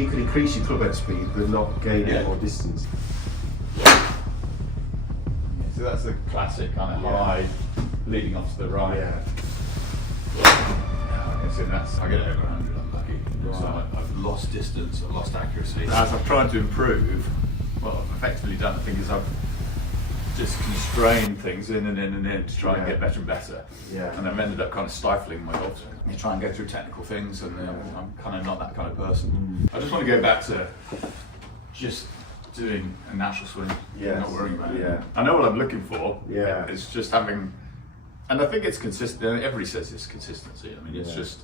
You could increase your club head speed, but not gain any more distance. So that's the classic kind of high, leading off to the right. Yeah. So that's, I get over 100, I'm lucky. So I've lost distance, I've lost accuracy. As I've tried to improve, what I've effectively done, I think, is I've just constrained things in and in and in to try and get better and better. Yeah. And I've ended up kind of stifling my golf swing. You try and go through technical things, and I'm kind of not that kind of person. I just want to go back to just doing a natural swing, not worrying about it. I know what I'm looking for. It's just having, and I think it's consistent. Everybody says it's consistency. I mean, it's just,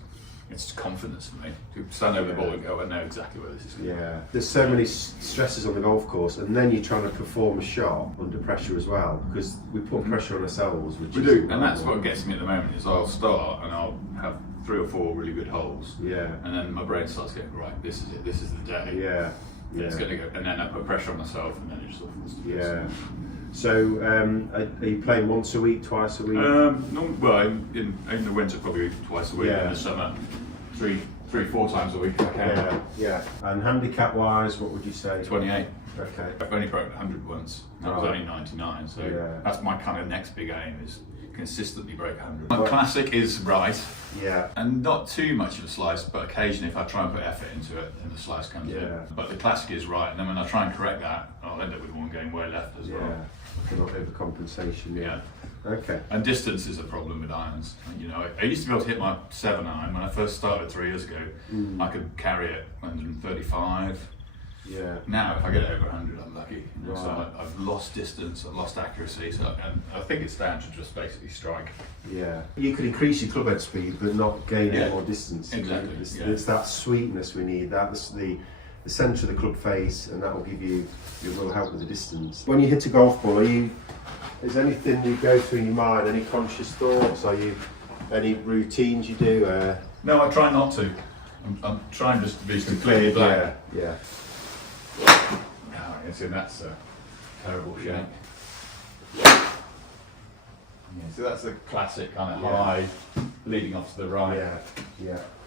it's confidence for me. To stand over the ball and go, I know exactly where this is going. There's so many stresses on the golf course, and then you're trying to perform a shot under pressure as well, because we put pressure on ourselves. We do, and that's what gets me at the moment. Is I'll start and I'll have 3 or 4 really good holes. And then my brain starts getting, right, this is it. This is the day. It's going to go, and then I put pressure on myself, and then it just all falls to pieces. So, are you playing once a week, twice a week? Well, in the winter probably twice a week. In the summer, 3-4 times a week if I can. And handicap-wise, what would you say? 28. Okay. I've only broken 100 once. I was only 99, so that's my kind of next big aim, is consistently break 100. My classic is right. And not too much of a slice, but occasionally if I try and put effort into it, then the slice comes in. But the classic is right, and then when I try and correct that, I'll end up with one going way left as well. Not overcompensation. Okay. And distance is a problem with irons. You know, I used to be able to hit my 7 iron when I first started 3 years ago. I could carry it 135. Now, if I get it over 100, I'm lucky. So I've lost distance, I've lost accuracy, and I think it's down to just basically strike. You could increase your club head speed, but not gain any more distance. Exactly. It's that sweetness we need. That's the centre of the club face, and that will give you, it will help with the distance. When you hit a golf ball, is anything you go through in your mind? Any conscious thoughts? Any routines you do? No, I try not to. I'm trying just to be completely blank. So that's a terrible shake. So that's the classic kind of high, leading off to the right. I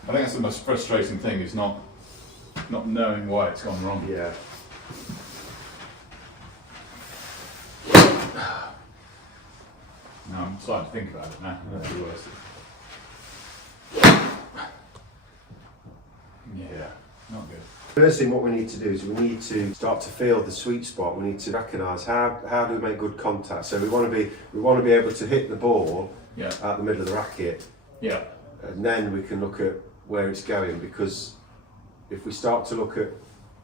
think that's the most frustrating thing, is not knowing why it's gone wrong. No, I'm starting to think about it now. That's the worst. Not good. First thing what we need to do is we need to start to feel the sweet spot. We need to recognise how do we make good contact. So we want to be able to hit the ball at the middle of the racket. And then we can look at where it's going, because if we start to look at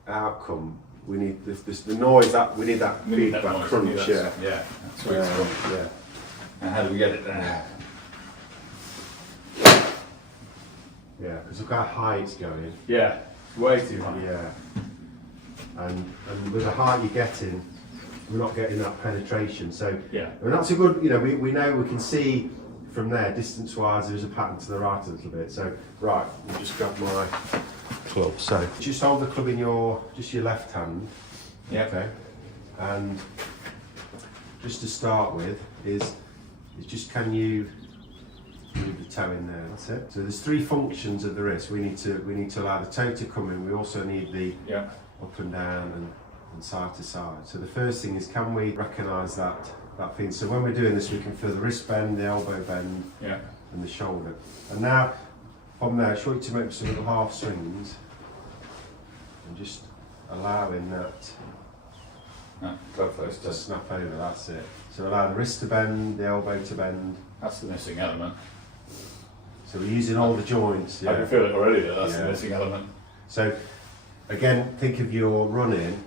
outcome, we need the noise, that we need that feedback crunch. That's where it's from. And how do we get it there? Because look how high it's going. Way too high. And with the height you're getting, we're not getting that penetration. So and that's a good, we know, we can see from there, distance wise, there's a pattern to the right a little bit. So right, I'll just grab my club. So just hold the club in your left hand. Okay. And just to start with is just, can you move the toe in there? That's it. So there's 3 functions of the wrist. We need to allow the toe to come in. We also need the up and down and side to side. So the first thing is, can we recognise that thing? So when we're doing this, we can feel the wrist bend, the elbow bend, and the shoulder. And now from there, I want you to make some little half swings and just allowing that club face to snap over. That's it. So allow the wrist to bend, the elbow to bend. That's the missing element. So we're using all the joints. I can feel it already, that's the missing element. So again, think of your running.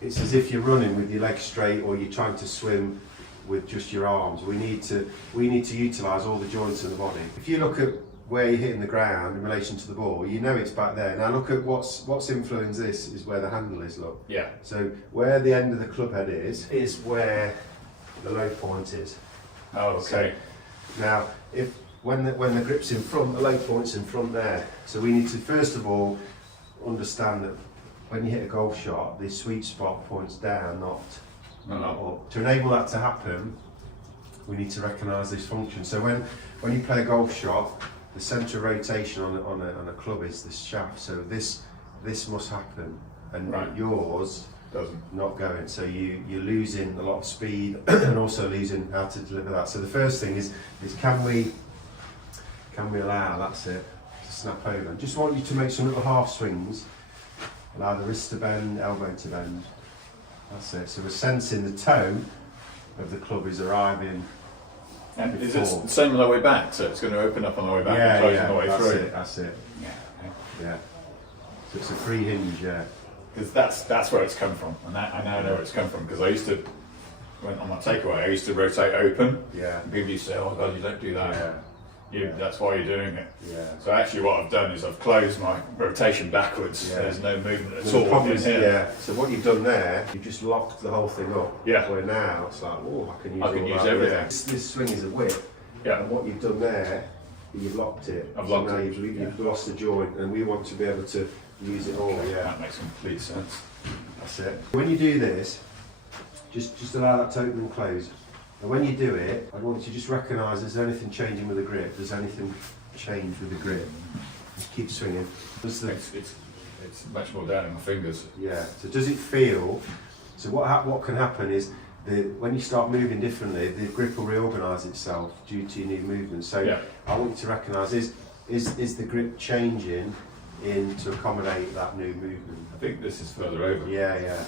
It's as if you're running with your legs straight, or you're trying to swim with just your arms. We need to utilise all the joints in the body. If you look at where you're hitting the ground in relation to the ball, you know it's back there. Now look at what's influenced this is where the handle is, look. So where the end of the club head is where the low point is. So now when the grip's in front, the low point's in front there. So we need to first of all understand that when you hit a golf shot, the sweet spot points down, not up. To enable that to happen, we need to recognise this function. So when you play a golf shot, the centre of rotation on a club is this shaft. So this this must happen, and Right. yours Doesn't. not going. So you're losing a lot of speed and also losing how to deliver that. So the first thing is can we allow, that's it, to snap over. Just want you to make some little half swings. Allow the wrist to bend, elbow to bend. That's it. So we're sensing the toe of the club is arriving. And is it the same on the way back? So it's going to open up on the way back and close on the way through? That's it. Yeah. Yeah. So it's a free hinge, yeah. Because that's where it's come from, and I now know where it's come from. Because I used to, when on my takeaway, I used to rotate open. Yeah. And people used to say, "Oh God, you don't do that. Yeah. That's why you're doing it." Yeah. So actually, what I've done is I've closed my rotation backwards. Yeah. There's no movement at The all problem in is, here. yeah. So what you've done there, you've just locked the whole thing up. Yeah. Where now it's like, oh, I can use I can all use that. everything. Yeah. This swing is a whip. Yeah. And what you've done there, you've locked it. I've locked now it. You've lost the joint, and we want to be able to use it all. Yeah. That makes complete sense. That's it. When you do this, just allow that to open and close. And when you do it, I want you to just recognise, is there anything changing with the grip? Does anything change with the grip? Just keep swinging. Does the, It's much more down in my fingers. yeah. So does it feel? So what can happen is when you start moving differently, the grip will reorganise itself due to your new movement. So Yeah. I want you to recognise is the grip changing to accommodate that new movement? I think this is further over. Yeah, yeah.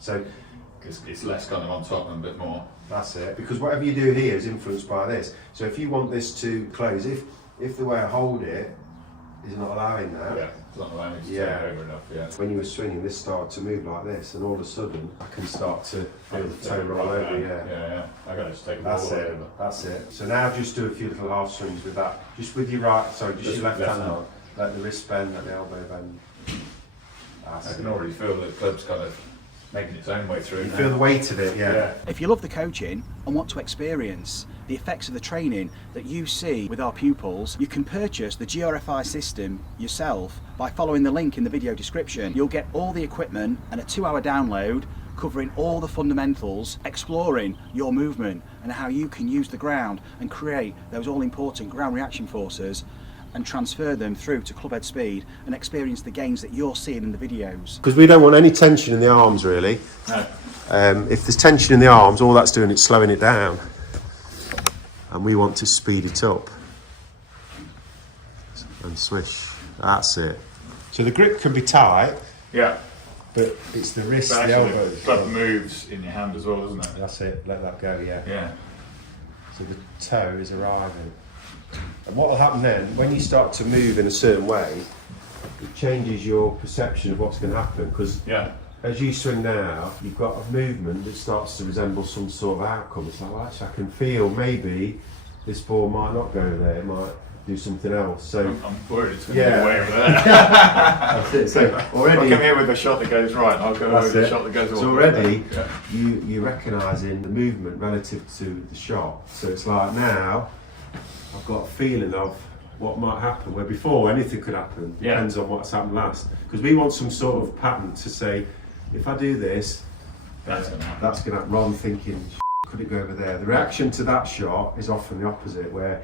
So Because it's less kind of on top and a bit more. that's it. Because whatever you do here is influenced by this. So if you want this to close, if the way I hold it is not allowing that, Yeah, it's not allowing me to Yeah. turn over enough. Yeah. when you were swinging, this started to move like this, and all of a sudden I can start to feel the toe roll over. Yeah. I got to just take it That's all the way it. over. That's it. So now just do a few little half swings with that. Just with your right, sorry, just your left hand on. Let the wrist bend, let the elbow bend. That's I it. can already feel the club's kind of making its own way through. You now. feel the weight of it, yeah. If you love the coaching and want to experience the effects of the training that you see with our pupils, you can purchase the GRFI system yourself by following the link in the video description. You'll get all the equipment and a 2-hour download covering all the fundamentals, exploring your movement and how you can use the ground and create those all-important ground reaction forces and transfer them through to club head speed and experience the gains that you're seeing in the videos. Because we don't want any tension in the arms, really. No. If there's tension in the arms, all that's doing is slowing it down. And we want to speed it up. And swish. That's it. So the grip can be tight, Yeah. but it's the wrist, But the actually, elbow. the club moves in your hand as well, doesn't it? That's it. Let that go, yeah. Yeah. So the toe is arriving. And what will happen then, when you start to move in a certain way, it changes your perception of what's going to happen. Because Yeah. as you swing now, you've got a movement that starts to resemble some sort of outcome. It's like, well, actually, I can feel maybe this ball might not go there, it might do something else. So I'm worried it's going to Yeah. go way over there. that's it. So I'll already, come here with a shot that goes right, and I'll go That's over the it. shot that goes all so the way already back. you're recognising the movement relative to the shot. So it's like now I've got a feeling of what might happen, where before anything could happen. Yeah. Depends on what's happened last. Because we want some sort of pattern to say, if I do this, That's going to happen. that's going to happen. Rather than thinking, could it go over there? The reaction to that shot is often the opposite, where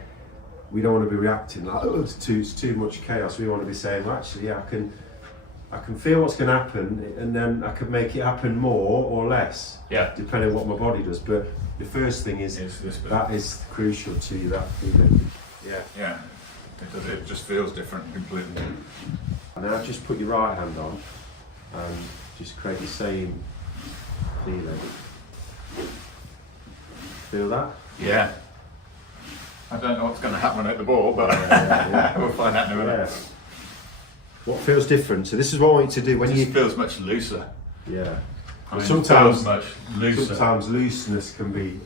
we don't want to be reacting like, oh, it's too much chaos. We want to be saying, well, actually, yeah, I can feel what's going to happen, and then I can make it happen more or less, Yeah. depending on what my body does. But the first thing is It's this bit. that is crucial to you, that feeling. Yeah. Yeah. It just feels different completely. Now just put your right hand on and just create the same feeling. Feel that? Yeah. I don't know what's going to happen at the ball, but Yeah. we'll find out in a minute. Yeah. What feels different? So this is what I want you to do when It you. just feels much looser. Yeah. I mean, Sometimes- it feels much looser. Sometimes looseness can be,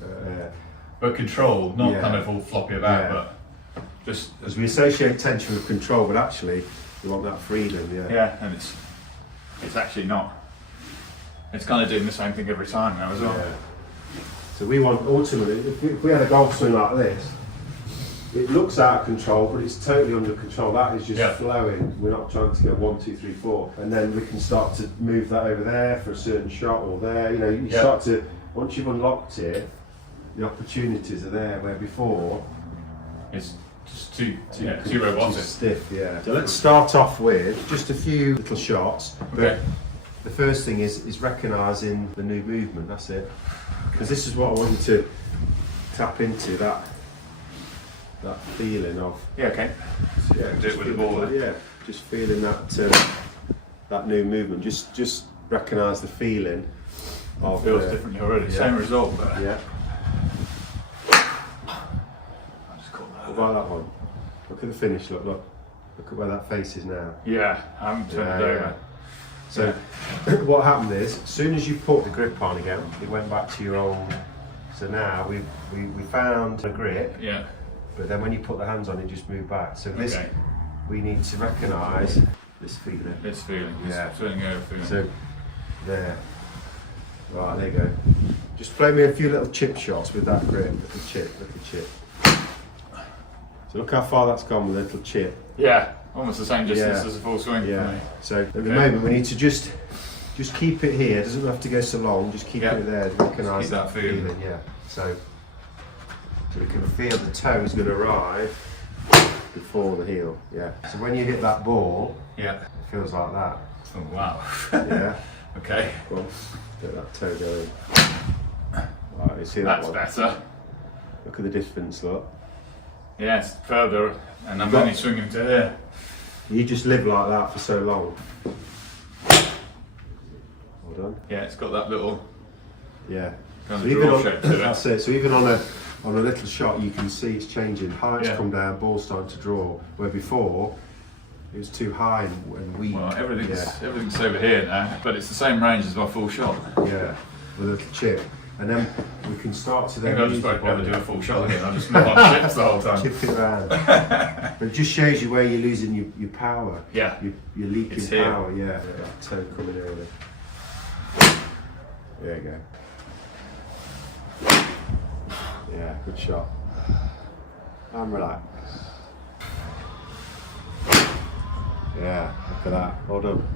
But control, not Yeah. kind of all floppy about, Yeah. but just as we associate tension with control, but actually we want that freedom. Yeah. yeah, and it's actually not. It's kind of doing the same thing every time now as well. Yeah. So we want ultimately, if we had a golf swing like this, it looks out of control, but it's totally under control. That is just Yeah. flowing. We're not trying to go 1, 2, 3, 4, and then we can start to move that over there for a certain shot or there. You know, you Yeah. start to, once you've unlocked it, the opportunities are there. Where before, It's Just too robotic. Too stiff, yeah. So let's start off with just a few little shots. Okay. The first thing is recognising the new movement, that's it. Because this is what I want you to tap into, that feeling of... Yeah, okay. Yeah, Do it with the ball then. Yeah, just feeling that new movement. Just recognise the feeling of... Feels differently already. Yeah. Same result, but... Yeah. I just caught that. What about that one? Look at the finish, look at where that face is now. Yeah, I haven't turned it over. So what happened is, as soon as you put the grip on again, it went back to your old... So now we found a grip, Yeah. but then when you put the hands on, it just moved back. So this, Okay. we need to recognise this feeling. This feeling. Yeah. This turning over feeling. So, there. Right, there you go. Just play me a few little chip shots with that grip. Little chip. So look how far that's gone with a little chip. Yeah, almost the same distance Yeah. as a full swing for Yeah. me. So at the moment we need to just keep it here. It doesn't have to go so long. Just keep it there. Recognise keep that feeling. Yeah. So we can feel the toe is going to arrive before the heel. Yeah. So when you hit that ball, Yeah. it feels like that. Oh, wow. Yeah. Okay. Go on. Get that toe going. Right, you see that That's one? better. Look at the difference. Look. Yeah, it's further, and I'm You've got- only swinging to here. You just live like that for so long. Well done. Yeah, it's got that little Yeah. kind So of even draw on, shape to it. that's it. So even on a little shot, you can see it's changing. Height's Yeah. come down, ball's starting to draw. Where before it was too high and weak. Well, everything's over here now, but it's the same range as my full shot. Yeah, with a little chip, and then we can start to I then. think I just use won't it bother better. doing a full shot again. I'll just move on chips the whole time. Chip it around. But it just shows you where you're losing your power. Yeah. You're leaking It's here. power. Yeah. That toe coming early. There you go. Yeah, good shot. And relax. Yeah, look at that. Well done.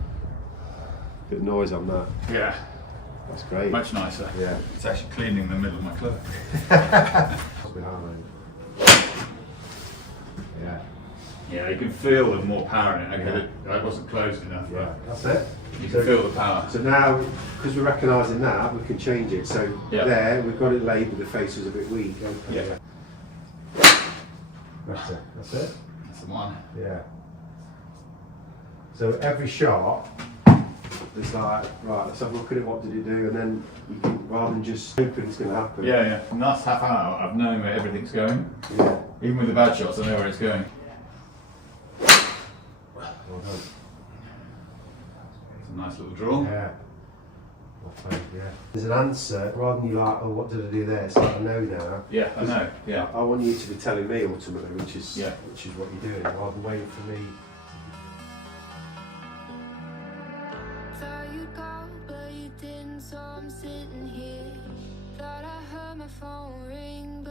Bit of noise on that. Yeah, That's great. much nicer. Yeah. It's actually cleaning the middle of my club. Behind. Yeah. Yeah, you can feel the more power in it. I wasn't closed enough. Yeah. That's it. You can feel the power. So now, because we're recognising that, we can change it. So Yeah. there, we've got it laid, but the face was a bit weak. Yeah. That's it. That's it. That's the one. Yeah. So every shot is like, right, let's have a look at it, what did it do? And then you can, rather than just hoping it's going to happen. Yeah, yeah. From the last half hour, I've known where everything's going. Yeah. Even with the bad shots, I know where it's going. Well done. It's a nice little draw. Yeah. Yeah. There's an answer, rather than you like, oh, what did I do there? It's like, I know now. Yeah, I know. Yeah. I want you to be telling me ultimately, which is Yeah. what you're doing, rather than waiting for me. Thought you'd go, but you didn't, so I'm sitting here. Thought I heard my phone ring.